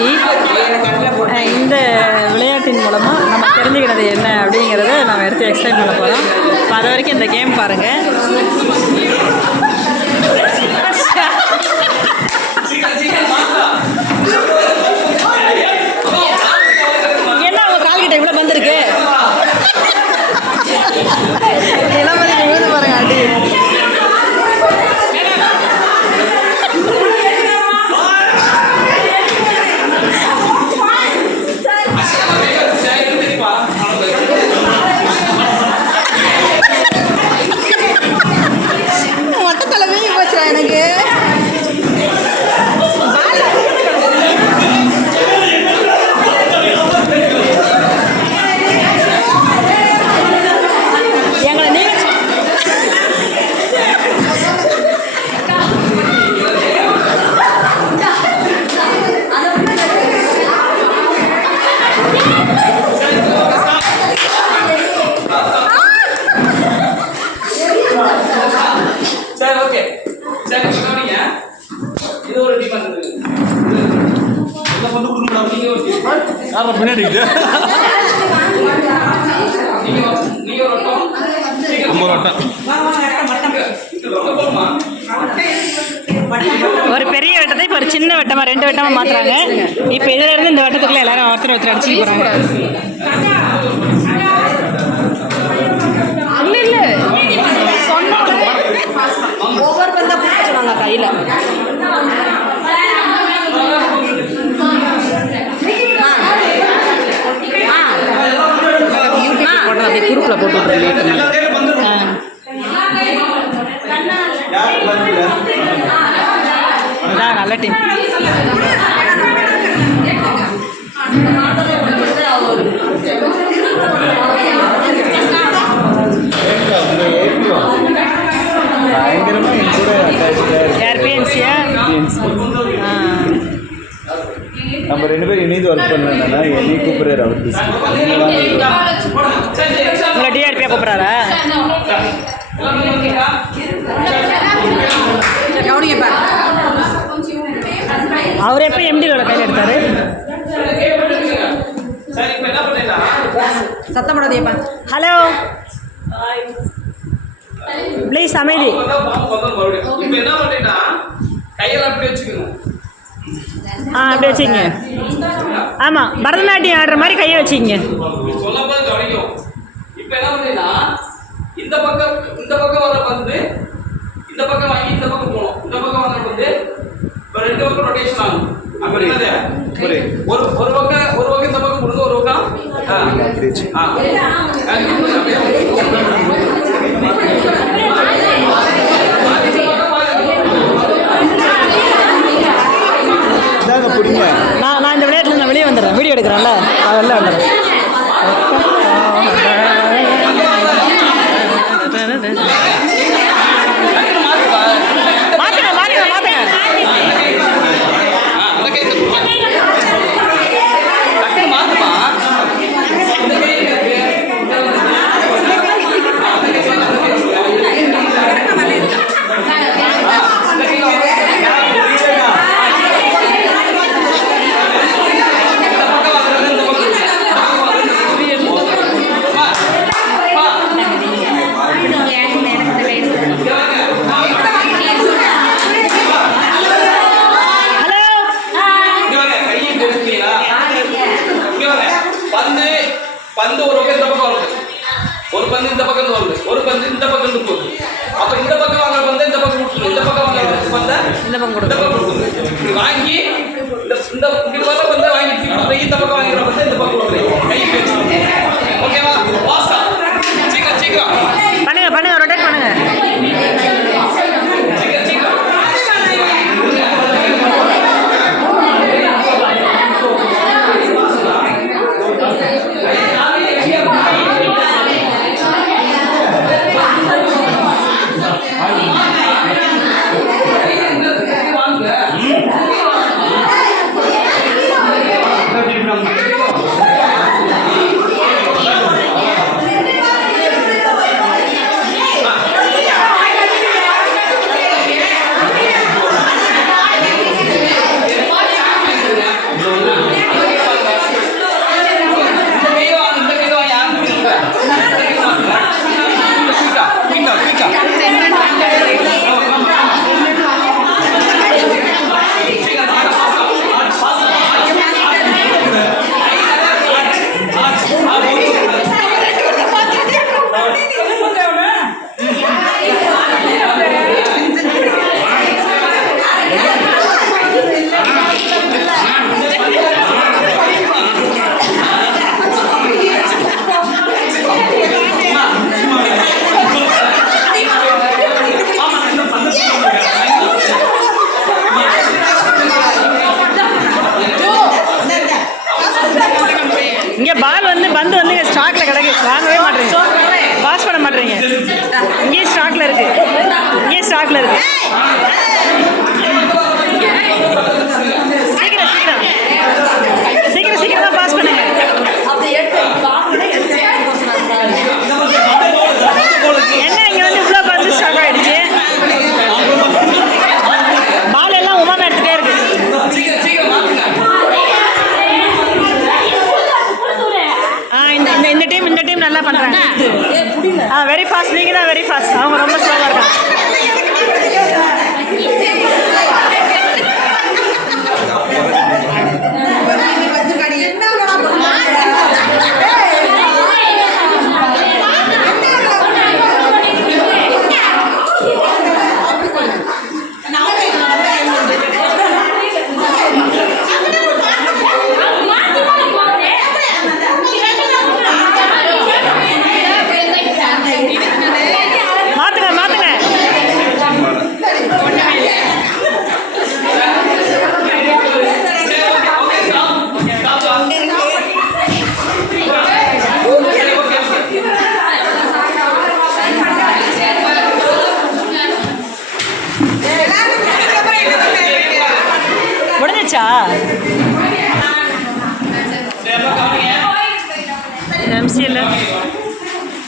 பயிற்சி இந்த விளையாட்டின் மூலமாக நம்ம தெரிஞ்சுக்கிறது என்ன அப்படிங்கிறத நம்ம எடுத்து எக்ஸ்பிளைன் பண்ண போகிறோம் இப்போ அது வரைக்கும் இந்த கேம் பாருங்கள் என்ன அவங்க கால்கிட்ட இவ்வளோ வந்திருக்கு. ரொம்ப போதுமா ஒரு பெரிய வட்டத்தை இப்போ ஒரு சின்ன வட்டமா ரெண்டு வட்டமா மாத்துறாங்க. இப்போ இதுல இருந்து இந்த வட்டத்துக்குள்ள எல்லாரும் ஒருத்தர் ஒருத்தர் அடிச்சுட்டு போறாங்க. இல்ல. இல்ல பேர் இணைந்து ஒர்க் பண்ணலன்னா என்னை கூப்பிடுறாரு அவர் உங்களை டிஆர்பியா கூப்பிட்றாரா? அவர் எப்போ எம்டியோட கையில் எடுத்தாரு? சத்தம் போடாதீப்பா ஹலோ ப்ளீஸ் அமைதி. வச்சுக்கணும் ஆ அப்படி வச்சுங்க ஆமாம் பரதநாட்டியம் ஆடுற மாதிரி கையை கவனிக்கும் இப்போ என்ன பண்ணீங்கன்னா இந்த பக்கம் இந்த பக்கம் வர வந்து இந்த பக்கம் வாங்கி இந்த பக்கம் போகணும் இந்த பக்கம் வர வந்து ரெண்டு பக்கம் ரொட்டேஷன் ஆகும் ஒரு ஒரு ஒரு பக்கம் ஒரு பக்கம் இந்த பக்கம் கொடுத்து ஒரு பக்கம் ஆ. ஆ இதாங்க பிடிங்க நான் நான் இந்த விளையாட்டில் நான் வெளியே வந்துடுறேன். வீடியோ எடுக்கிறேன்ல? அதெல்லாம் வந்துடுறேன் 那个。ஆ வெரி ஃபாஸ்ட் நீங்க தான் வெரி ஃபாஸ்ட் அவங்க ரொம்ப முடிஞ்சிச்சா எம்சியில்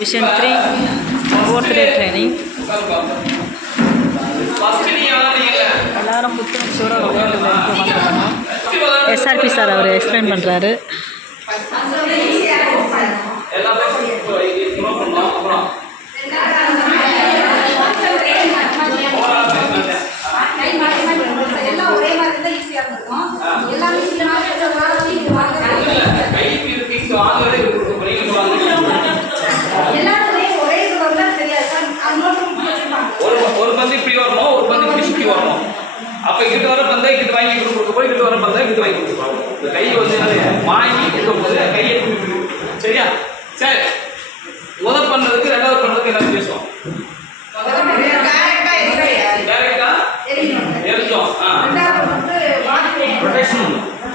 vision three fourth day training எல்லாரும் புத்துணர்ச்சியோட விளையாட்டு எஸ்ஆர்பி சார் அவர் எக்ஸ்பிளைன் பண்ணுறாரு எல்லாம் ஒரே மாதிரி இருந்தா ஈஸியா இருக்கும் எல்லாமே இந்த மாதிரி இருக்கிற மாதிரி இது வாங்குறது எல்லாருமே ஒரே இது வரல தெரியாது சார் அது மட்டும் வச்சிருப்பாங்க ஒரு ஒரு பந்து இப்படி வரணும் ஒரு பந்து இப்படி சுத்தி வரணும் அப்ப இங்கிட்டு வர பந்தா இங்கிட்டு வாங்கி கொடுத்து கொடுக்க போய் இங்கிட்டு வர பந்தை இங்கிட்டு வாங்கி கொடுத்துருவாங்க இந்த கை வந்து வாங்கி இருக்கும் போது கையை கொடுக்குது சரியா? சரி. உதவ பண்றதுக்கு ரெண்டாவது பண்றதுக்கு எல்லாரும் பேசுவோம்.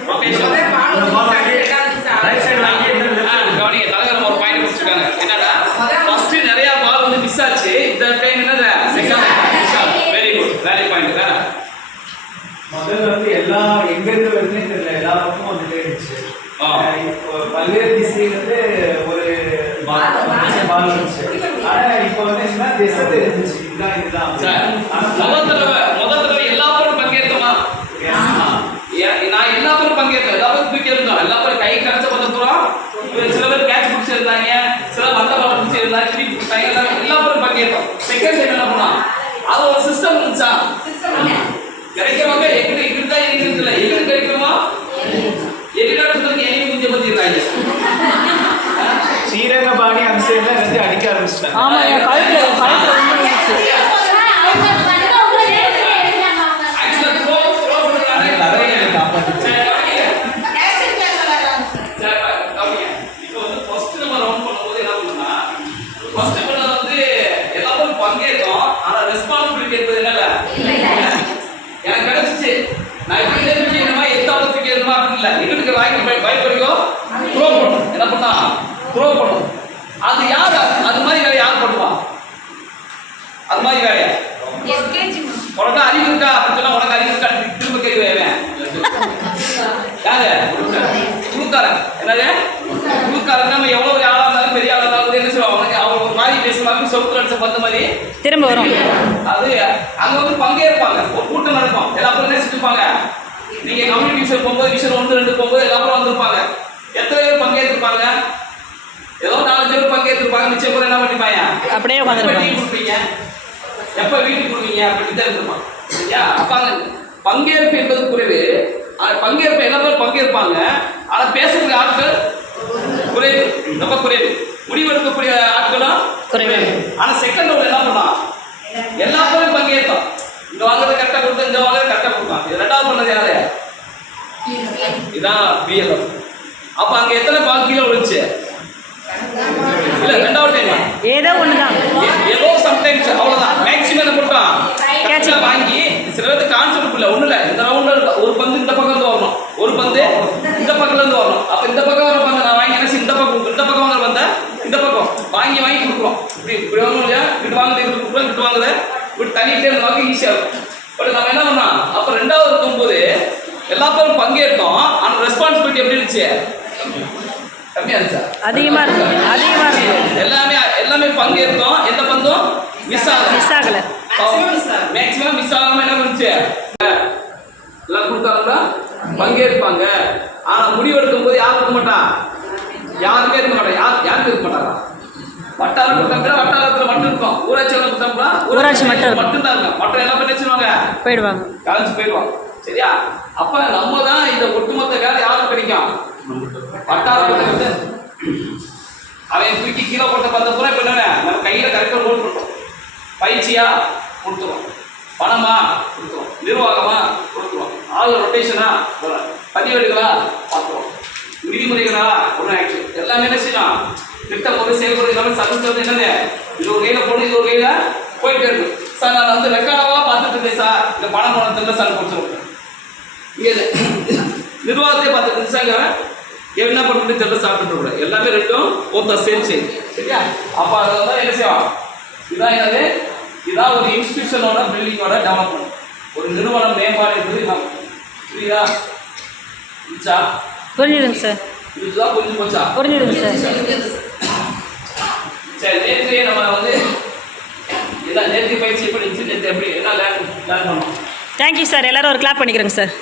ரொட்டேஷன் என்னடா? நிறைய பால் வந்து மிஸ் ஆச்சு. இந்த டைம் என்ன வெரி குட் வேலி பாயிண்ட் தானே முதல்ல வந்து எல்லா எங்க இருந்து வருதுன்னே தெரியல. எல்லா பக்கமும் வந்துட்டே இருந்துச்சு பல்வேறு திசையிலிருந்து ஒரு பால் வந்துச்சு. ஆனா இப்போ வந்து என்ன திசை தெரிஞ்சிச்சு. இதுதான் இதுதான். சார். முதல் தடவை முதல் தடவை எல்லா பேரும் பங்கேற்கமா ஏன் நான் எல்லா பேரும் பங்கேற்கேன் எல்லா பேரும் தூக்கி இருந்தோம் எல்லா பேரும் கை கரைச்ச வந்த சில பேர் கேட்ச் பிடிச்சிருந்தாங்க சில வந்த பால் பிடிச்சிருந்தாங்க திருப்பி பிடிச்சாங்க எல்லா எல்லா பேரும் பங்கேற்றோம் செகண்ட் டைம் என்ன பண்ணோம் அது ஒரு சிஸ்டம் இருந்துச்சா கிடைக்கிறவங்க எங்கிட்ட எங்கிட்ட எங்க இருக்குல்ல எங்களுக்கு கிடைக்குமா எங்கிட்ட சொல்றதுக்கு என்னையும் குஞ்ச பத்திடுறாங்க ஸ்ரீரங்கபாணி அந்த சைடுல இருந்து அடிக்க ஆரம்பிச்சிட்டாங்க ஆமாம் என் கழுத்தில் கழுத்தில் ரொம்ப இருந்துச்சு ஆக்சுவலா த்ரோ த்ரோ பண்றாங்க நிறைய எனக்கு காப்பாத்துச்சு சரி, கவனிங்க. சரி, கவனிங்க. இப்போ வந்து first நம்ம round பண்ணும்போது என்ன பண்ணணும்னா, first பண்ணது வந்து எல்லாரும் பங்கேற்றோம். ஆனா responsibility என்பது என்னல்ல? எனக்கு கிடைச்சிச்சு. நான் இப்படி இதை தூக்கி எறியணுமா, எத்தால தூக்கி எறியணுமா அப்படின்னு இல்ல. எங்கிட்டு வாங்கி பய- பயப்படுறியோ, throw பண்ணணும். என்ன பண்ணா? throw பண்ணணும். அது யாரு அது மாதிரி வேலை யார் பண்ணுவா அது மாதிரி வேலையா உனக்கு அறிவு இருக்கா? அப்படின்னு சொன்னா உனக்கு அறிவு இருக்கா? திரும்ப கேள்வி வேவேன் யாரு? குழுக்காரன் என்னது? குழுக்காரன் நம்ம எவ்வளவு ஆளா இருந்தாலும் பெரிய ஆளா இருந்தாலும் என்ன சொல்லுவாங்க? அவனுக்கு அவங்க ஒரு மாதிரி பேசுவாங்க. சொத்து அடிச்ச பந்த மாதிரி. திரும்ப வரும். அது அங்க வந்து பங்கேற்பாங்க ஒரு கூட்டம் நடக்கும். எல்லா பேரும் என்ன செஞ்சுப்பாங்க நீங்க கம்யூனிட்டி விஷயம் போகும்போது விஷயம் ஒன்று ரெண்டு போகும்போது எல்லா பேரும் வந்திருப்பாங்க. எத்தனை பேர் பங்கேற்றிருப்பாங்க? ஏதோ நாலஞ்சு பேர் பங்கேற்றிருப்பாங்க. மிச்சம் பேர் என்ன பண்ணிப்பாங்க? அப்படியே உட்காந்துருப்பாங்க. எப்ப வீட்டுக்கு கொடுவீங்க அப்படின்னு தான் இருந்திருப்பான் சரியா? அப்ப பங்கேற்பு என்பது குறைவு. பங்கேற்பு எல்லா பேரும் பங்கேற்பாங்க. ஆனா பேசுறதுக்கு ஆட்கள் குறைவு. ரொம்ப குறைவு. முடிவெடுக்கக்கூடிய ஆட்களும் குறைவு. ஆனா செகண்ட் ரவுண்ட் என்ன பண்ணான் எல்லா பேரும் பங்கேற்றோம் இங்க வாங்குறது கரெக்டா கொடுத்தா இந்த வாங்குறது கரெக்டா கொடுத்தான் இது ரெண்டாவது பண்ணது யாரு? இதான் பிஎல்எஃப் அப்ப அங்க எத்தனை கீழே விழுந்துச்சு இல்ல ரெண்டாவது டைம் ஏதோ ஒன்று தான் ஏ- ஏதோ சம்டைம்ஸ் அவ்வளவுதான். மேக்ஸிமம் என்ன பண்ணுறான். கேட்ச வாங்கி சில பேருக்கு கான்செப்ட் இல்ல ஒண்ணு இல்ல. இந்த ரவுண்ட்ல ஒரு பந்து இந்த பக்கம் இருந்து வரணும். ஒரு பந்து இந்த பக்கத்துல இருந்து வரணும். அப்ப இந்த பக்கம் வர பந்து நான் வாங்கி என்ன இந்த பக்கம் இந்த பக்கம் வாங்குற பந்த இந்த பக்கம். வாங்கி வாங்கி கொடுக்குறோம். இப்படி இப்படி வாங்கணும் இல்லையா? இப்படி வாங்குது இப்படி கொடுக்குறோம் இப்படி வாங்குது இப்படி தள்ளி கட்டிக்கிட்டே இருந்தாலும் ஈஸியாக இருக்கும். பட் நம்ம என்ன பண்ணோம் அப்போ ரெண்டாவது இருக்கும்போது எல்லா பேரும் பங்கேற்றோம். ஆனால் ரெஸ்பான்சிபிலிட்டி எப்படி இருந்துச்சு? கம்மியாக இருந்துச்சா? அதிகமாக இருக்கும் அதிகமாக இருக்கும் எல்லாமே எல்லாமே பங்கேற்றோம் எந்த பந்தும் மிஸ் ஆகும் மிஸ் ஆகலை. மேக்ஸிமம் மிஸ் ஆகாம என்ன பண்ணுச்சு? எல்லாம் கொடுத்தாங்களா? பங்கேற்பாங்க. ஆனா முடிவு எடுக்கும் போது யாரும் இருக்க மாட்டா? யாருமே இருக்க மாட்டா. யார் யாருக்கு இருக்க மாட்டாரா? வட்டாரம் கொடுத்தாங்க வட்டாரத்துல மட்டும் இருக்கும். ஊராட்சி கொடுத்தாங்களா? ஊராட்சி மட்டும். மட்டும் தான் இருக்கும். மற்ற எல்லாம் பண்ணி வச்சிருவாங்க போயிடுவாங்க. கலைஞ்சு போயிடுவாங்க. சரியா? அப்ப நம்ம தான் இந்த ஒட்டுமொத்த வேலை யாருக்கு கிடைக்கும்? வட்டார வந்து அவன் தூக்கி கீழே போட்ட பத்து பூரா இப்ப என்ன நம்ம கையில கரெக்டாக ரோல் பண்ணுறோம் பயிற்சியா கொடுத்துருவோம். பணமா கொடுத்துருவோம். நிர்வாகமா கொடுத்துருவோம். ஆள் ரொட்டேஷனா பதிவேடுகளா பார்த்துருவோம். விதிமுறைகளா ஒன்றும் ஆக்சுவல் எல்லாமே என்ன செய்யலாம்? திட்டம் ஒரு செயல்முறை எல்லாமே சர்வீஸ் வந்து என்னது இது ஒரு கையில போகணும் இது ஒரு கையில போயிட்டு இருக்கு. சார் நான் வந்து ரெக்கார்டாவா பார்த்துட்டு இருக்கேன் சார். இந்த பணம் பணம் சார் கொடுத்துருவோம். இங்கே நிர்வாகத்தை பார்த்துட்டு சார். என்ன பண்ணிட்டு தெரியல சாப்பிட்டு கூட. எல்லாமே ரெண்டும் ஒருத்த சேம் சேம் சரியா? அப்போ அதில் தான் என்ன செய்வோம் இதான் என்னது? இதான் ஒரு இன்ஸ்டியூஷனோட பில்டிங்கோட டெவலப்மெண்ட் ஒரு நிறுவனம் மேம்பாடு என்பது இதான் புரியுதா? இருந்துச்சா புரிஞ்சுதுங்க சார். இதுதான் புரிஞ்சு போச்சா? புரிஞ்சுதுங்க சார். சரி நேற்று நம்ம வந்து என்ன நேற்று பயிற்சி எப்படி இருந்துச்சு? நேற்று எப்படி என்ன லேர்ன் லேர்ன் பண்ணோம்? தேங்க்யூ சார் எல்லாரும் ஒரு கிளாப் பண்ணிக்கிறேங்க சார்